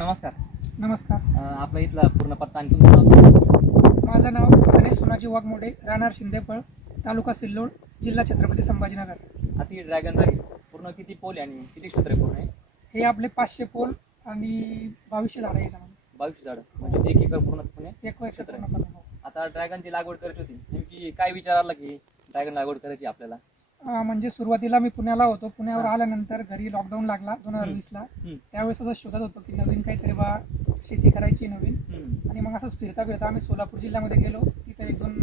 नमस्कार. नमस्कार. अं, आपला इथला पूर्ण पत्ता आणि तुमचं नाव सांगा. माझं नाव गणेश सोनाजी वाघमोडे राहणार शिंदेफळ तालुका सिल्लोड जिल्हा छत्रपती संभाजीनगर. आता ही ड्रॅगन आहे. पूर्ण किती पोल आहे आणि किती क्षेत्र आहे पूर्ण आहे? हे आपले पाचशे पोल आणि बावीसशे झाडं आहे याच्यामध्ये. बावीस झाडं. म्हणजे एक एकर पूर्णपणे एक वर्ष क्षेत्र आहे. पूर्णपणे हो. आता ड्रॅगनची लागवड करायची होती. नेमकी काय विचार आला की ड्रॅगन लागवड करायची आपल्याला? अं, म्हणजे सुरुवातीला मी पुण्याला होतो. पुण्यावर आल्यानंतर घरी लॉकडाऊन लागला दोन हजार. वीसला. हम्म, त्यावेळेस असं शोधत होतो की नवीन काहीतरी बा शेती करायची नवीन. हम्म. आणि मग असंच फिरता फिरता आम्ही सोलापूर जिल्ह्यामध्ये गेलो. तिथे एक दोन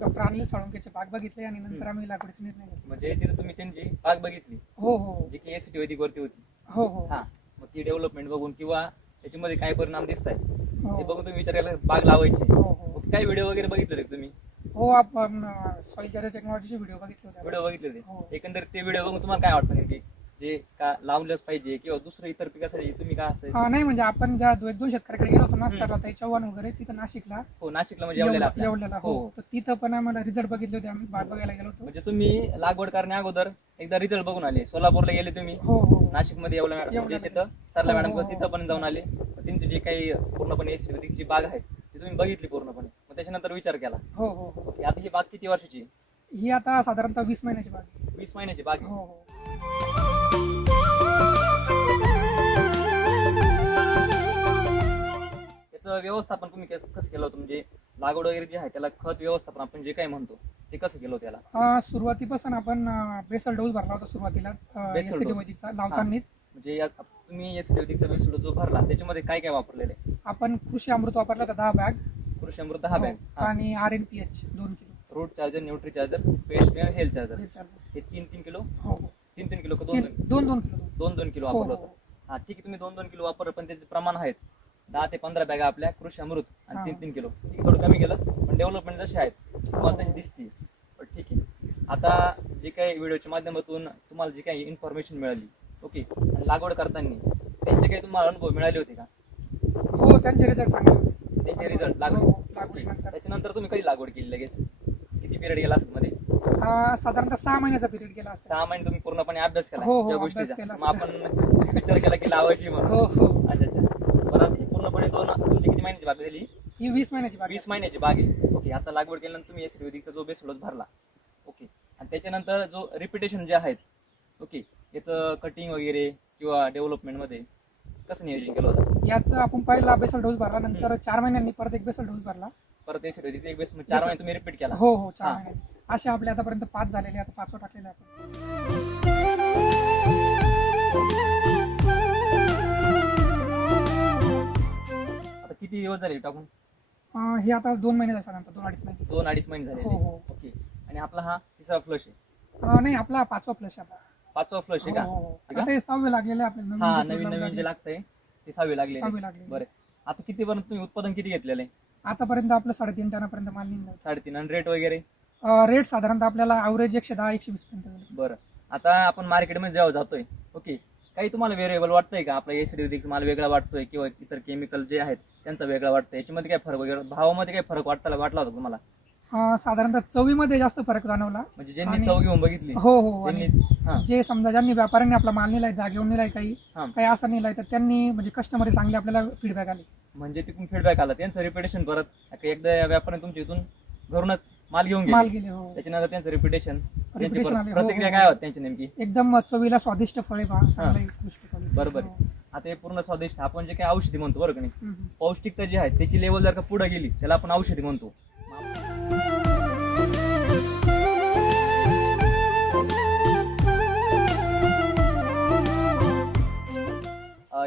डॉक्टर अनिल साळुंकेचे बाग बघितले आणि नंतर आम्ही लागवडीचा निर्णय घेतला. म्हणजे तिथे तुम्ही त्यांची बाग बघितली हो हो जी की एस टी वैदिक वरती होती. हो हो. हा. मग ती डेव्हलपमेंट बघून किंवा त्याच्यामध्ये काय परिणाम दिसत आहे हो ते बघून तुम्ही विचार केला बाग लावायची. हो हो. मग काय व्हिडिओ वगैरे बघितले तुम्ही? हो आपण चार्जर टेक्नॉलॉजीचे व्हिडिओ बघितले होते व्हिडिओ बघितले हो. होते एकंदरीत ते व्हिडिओ बघून तुम्हाला काय वाटतं नेमकी? जे का लावलंच पाहिजे किंवा दुसरं इतर पिकासाठी तुम्ही काय असं हा नाही म्हणजे आपण ज्या दो- एक दोन शेतकऱ्याकडे गेलो होतो ना हम्म. सरला चव्हाण वगैरे तिथं नाशिकला हो नाशिकला म्हणजे येवलेला येवला- आपल्या. येवल्याला हो. हो. तर तिथं पण आम्हाला रिझल्ट बघितले होते आम्ही बाग बघायला गेलो होतो. म्हणजे तुम्ही लागवड करण्या अगोदर एकदा रिझल्ट बघून आले. सोलापूरला गेले तुम्ही. हो हो. नाशिकमध्ये येवला मॅडम म्हणजे. तिथं सरला हो, मॅडम हो, हो. तिथं पण जाऊन आले. त्यांची जी काही पूर्णपणे जी बाग आहे ती तुम्ही बघितली पूर्णपणे. त्याच्यानंतर विचार केला. हो हो हो. ओके आता ही बाग किती वर्षाची? ही आता साधारणतः वीस महिन्याची बाग आहे. वीस महिन्याची बाग हो आहे. हो त्याचं व्यवस्थापन तुम्ही कसं कसं केलं होतं? म्हणजे लागवड वगैरे जे आहे त्याला खत व्यवस्थापन आपण जे काय म्हणतो ते कसं केलं होतं त्याला? अं, सुरुवातीपासून आपण बेसल डोस भरला होता सुरुवातीलाच. Basal dose. लावतानाच. म्हणजे या तुम्ही एस चा जो भरला त्याच्यामध्ये काय काय वापरलेलं आहे? आपण कृषी अमृत वापरला होता दहा बॅग. कृषी अमृत हा बॅग आणि आर एन पी एच दोन kilo. Root charger nutri charger paste health charger हे चालतं. हे तीन तीन किलो? हो. हो तीन तीन किलो का दोन दोन? दोन किलो. दोन दोन किलो हो, वापरलं हो. होतं. हा ठीक आहे तुम्ही दोन दोन किलो वापरलं पण त्याचे प्रमाण आहेत. दहा ते पंधरा बॅगा आपल्या कृषी अमृत आणि हा. तीन तीन किलो. ठीक आहे, थोडं कमी केलं पण डेव्हलपमेंट जशी आहेत तुम्हाला तशी दिसते. पण ठीक आहे. आता जे काही व्हिडिओच्या माध्यमातून तुम्हाला जी काही इन्फॉर्मेशन मिळाली ओके आणि लागवड करताना त्यांचे काही तुम्हाला अनुभव मिळाले होते का? हो त्यांचे रिझल्ट चांगले होते. त्यांचे रिझल्ट लागले. त्याच्यानंतर तुम्ही कधी लागवड केली लगेच? किती पिरियड गेला असेल मध्ये? हा, साधारणतः सहा महिन्याचा पिरियड गेला असेल. सहा महिने तुम्ही पूर्णपणे अभ्यास केला हो, हो, या अभ्यास गोष्टीचा. केला मग आपण विचार केला की लावायची मग हो हो. अच्छा अच्छा. ही पूर्णपणे दोन तुमची किती महिन्याची बाग झाली? ही वीस महिन्याची बाग वीस महिन्याची बाग आहे ओके आता लागवड केल्यानंतर तुम्ही एस वेदिकचा जो बेस डोस भरला. ओके आणि त्याच्यानंतर जो रिपिटेशन जे आहेत ओके याचं कटिंग वगैरे किंवा डेव्हलपमेंटमध्ये कसं नियोजन केलं होतं? याच आपण पहिला बेसल डोस भरला नंतर चार महिन्यांनी परत एक बेसल डोस भरला. परत एस वेदिकचा एक बेस चार महिने तुम्ही रिपीट केला? हो हो चार हा. महिन्यांनी असे आपले आतापर्यंत पाच झालेले आता पाचवा टाकलेला आपण. आता किती दिवस झाले टाकून? अं, हे आता दोन महिने झाले साधारणतः दोन अडीच महिने. दोन अडीच महिने झाले हो, हो. ओके. आणि आपला हा तिसरा फ्लश आहे? अं, नाही आपला पाचवा प्लस आपला पाचवा फ्लश आहे का? हो, हो. हे. सहावे लागलेले आपले नवीन हा नवीन नवीन. जे लागतंय ते सहावे लागले सहावे लागले. बरं. आता किती पर्यंत तुम्ही उत्पादन किती घेतलेलं आहे? आतापर्यंत आपलं साडेतीन टनापर्यंत माल निघाला. साडेतीन. आणि रेट वगैरे? रेट साधारणतः आपल्याला अवरेज एकशे दहा एकशे वीस पर्यंत. बरं. आता आपण मार्केटमध्ये जेव्हा जातोय ओके काही तुम्हाला व्हेरिएबल वाटतंय का? आपला एसिड माल वेगळा वाटतोय किंवा इतर केमिकल जे आहेत त्यांचा वेगळा वाटतोय. याच्यामध्ये काय फरक वगैरे? भावामध्ये काय फरक वाटला वाटला होता तुम्हाला? अं, साधारणतः चवीमध्ये जास्त फरक जाणवला. म्हणजे ज्यांनी आणि- चव घेऊन बघितली हो हो आणि त्यांनी हा. जे समजा ज्यांनी व्यापाऱ्यांनी आपला माल नेलाय जागेवर नेलाय काही हा. काही असं नेलाय तर त्यांनी म्हणजे कस्टमर चांगले आपल्याला फीडबॅक आले. म्हणजे तिथून फीडबॅक आला. त्यांचं रिपिटेशन परत एकदा या व्यापाऱ्याने तुमच्या इथून घरूनच माल घेऊन माल गेले गेले हो. त्याच्यानंतर त्यांचं रिपिटेशन Reputation आले, हो, प्रतिक्रिया हो. काय होत त्यांची नेमकी? एकदम चवीला स्वादिष्ट फळे पहा चांगलं. बरोबर हो. आता हे पूर्ण स्वादिष्ट आपण जे काही औषधी म्हणतो बरं का नाही. हम्म. पौष्टिकता जी आहे त्याची लेवल जर का पुढे गेली त्याला आपण औषधी म्हणतो.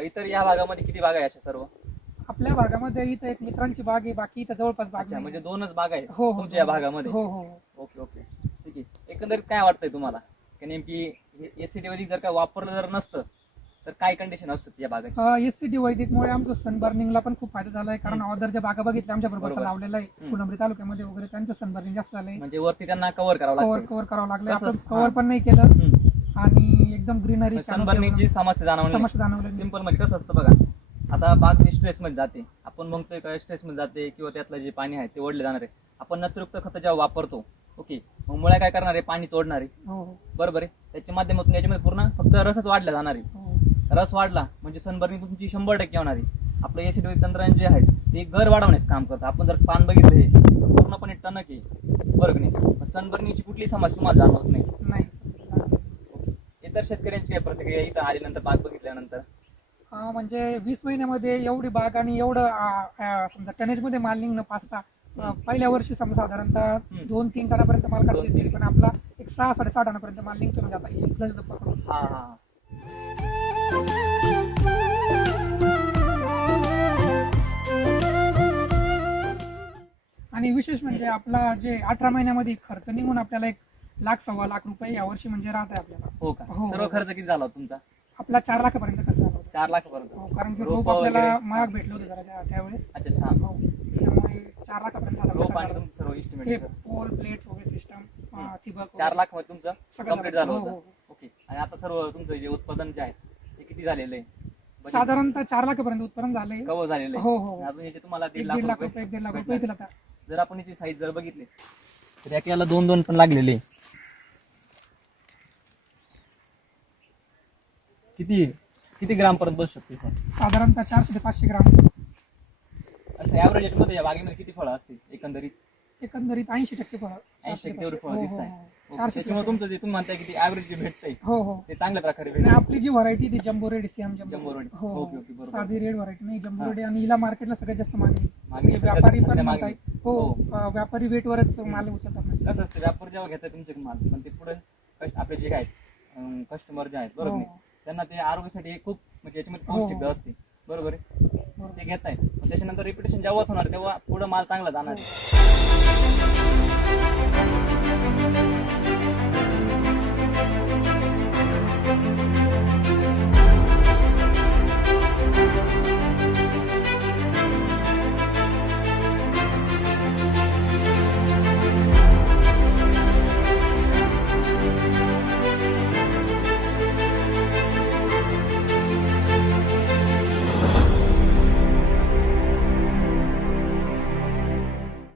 इतर या भागामध्ये किती बागा आहे अशा सर्व आपल्या भागामध्ये इथं एक मित्रांची बाग आहे बाकी इथं जवळपास बाग अच्छा नाही. म्हणजे दोनच बागा आहेत हो हो तुमच्या या भागामध्ये हो हो हो. ओके ओके ठीक आहे एकंदरीत काय वाटतंय तुम्हाला की नेमकी एसीडी वैदिक जर का वापरलं जर नसतं तर काय कंडिशन असतात या बागाची एस सी टी वैदिकमुळे आमचं सनबर्निंगला पण खूप फायदा झालाय कारण हम्म. ऑदर ज्या बागा बघितल्या आमच्या बरोबर बरोबर. लावलेला आहे हम्म. फुलंबरी तालुक्यामध्ये वगैरे त्यांचं सनबर्निंग जास्त झालंय म्हणजे वरती त्यांना कव्हर करावं कव्हर लागतं कव्हर करावं लागलं आपण? कव्हर. पण नाही केलं आणि एकदम ग्रीनरी सनबर्निंगची समस्या जाणवली समस्या जाणवली सिंपल म्हणजे कसं असतं बघा आता बाग स्ट्रेस मध्ये जाते आपण म्हणतोय का स्ट्रेस मध्ये जाते किंवा त्यातलं जे पाणी आहे ते ओढले जाणार. आहे आपण नत्रयुक्त खत जेव्हा वापरतो ओके मग मुळ्या काय करणार आहे? पाणी सोडणार आहे हो. बरोबर आहे? त्याच्या माध्यमातून याच्यामध्ये पूर्ण फक्त रसच वाढला जाणार आहे. हो. रस वाढला म्हणजे सनबर्निंग तुमची शंभर टक्के होणार आहे. आपलं एसिड तंत्रज्ञान जे आहे ते घर वाढवण्याचं काम करतं. आपण जर पान बघितलं हे तर पूर्णपणे टणक आहे. बरं की नाही? सनबर्निंगची कुठली समस्या तुम्हाला जाणवत नाही. इतर शेतकऱ्यांची काय प्रतिक्रिया इथं आल्यानंतर बाग बघितल्यानंतर? हा, म्हणजे वीस महिन्यामध्ये एवढी बाग आणि एवढं समजा टनेजमध्ये माल निघणं पाच सहा अ, पहिल्या वर्षी समजा साधारणतः. दोन तीन टनापर्यंत माल काढता येईल पण आपला एक सहा साडेसहा टनापर्यंत माल निघतो म्हणजे आता हे हा हा. आणि विशेष म्हणजे आपला जे अठरा महिन्यामध्ये खर्च निघून आपल्याला एक लाख सव्वा लाख रुपये यावर्षी म्हणजे राहत आहे आपल्याला. हो का? हो, सर्व हो. खर्च किती झाला होता तुमचा? आपला चार लाखापर्यंत खर्च झाला होता. चार लाख पर्यंत हो, कारण की रोपं रोप आपल्याला वगैरे? महाग भेटले होते जरा त्या- त्यावेळेस. अच्छा अच्छा हा. हो त्यामुळे चार लाखापर्यंत झाला रोप आणि होता. तुमचं सर्व हे इस्टिमेट पोल प्लेट वगैरे सिस्टम चार लाखमध्ये तुमचं सगळं कंप्लीट झालं. झालं हो, होतं? हो, ओके. आणि आता सर्व तुमचं जे उत्पादन जे आहे ते किती झालेलं आहे? Budget साधारणतः चार लाखापर्यंत उत्पन्न झाले कव्हर झालेलं हो आहे हो. आणि अजून याचे तुम्हाला एक दीड दीड लाख लाख रुपये एक दीड लाख रुपये भेटणार. जर आपण याची साईज जर बघितली तर याला दोन दोन पण लागलेले. किती किती ग्राम पर्यंत बसू शकते फळ साधारणतः चारशे ते पाचशे ग्राम. असं ऍव्हरेज याच्यामध्ये या बागेमध्ये किती फळं असतील एकंदरीत? एकंदरीत ऐंशी टक्के फळ. ऐंशी टक्के तेवढे फळं दिसत आहे चारशे त्याच्यामुळे तुमचं जे तुम्ही म्हणताय की ते ऍव्हरेज जे भेटतंय हो हो. ते चांगल्या प्रकारे आणि भेटत आपली जी व्हरायटी ती jumbo red CM Jumbo jumbo. red. हो ओके, ओके, बरोबर. साधी रेड व्हरायटी नाही जम्बो हा. रेड आणि हिला मार्केटला सगळ्यात जास्त मागणी मागणी म्हणजे सध्या- व्यापारी पण सध्या मागणी. हो हो. अं, व्यापारी वेटवरच माल उचलतात म्हणजे. कसं असतं व्यापार जेव्हा घेतात तुमचे माल पण ते पुढे कस्ट- आपले जे आहेत कस्टमर जे आहेत बरोबर हो. नाही? त्यांना ते आरोग्यासाठी हे खूप म्हणजे याच्यामध्ये हो. पौष्टिकता असते. बरोबर आहे. ते घेत आहे त्याच्यानंतर रिपिटेशन जेव्हाच होणार तेव्हा पुढे माल चांगला जाणार आहे.